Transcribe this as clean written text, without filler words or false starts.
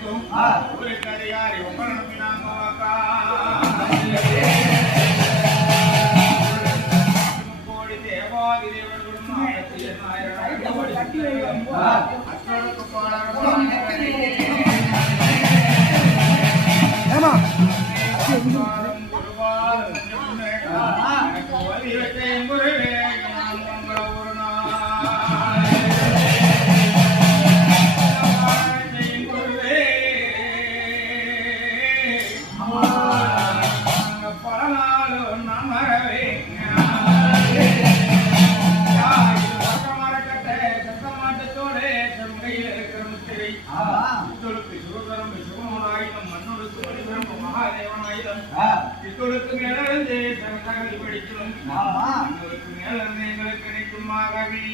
இருக்கும் ஒரு கதையாரி உங்கள் நம்பினாங்க கோடி தேவாதி தேவர்களும் அற்றோருக்கு பாடலும் இத்தொழுக்கு மேலிருந்து சகல் படிக்கிறோம் எங்களுக்கு நினைக்கும் மகாவி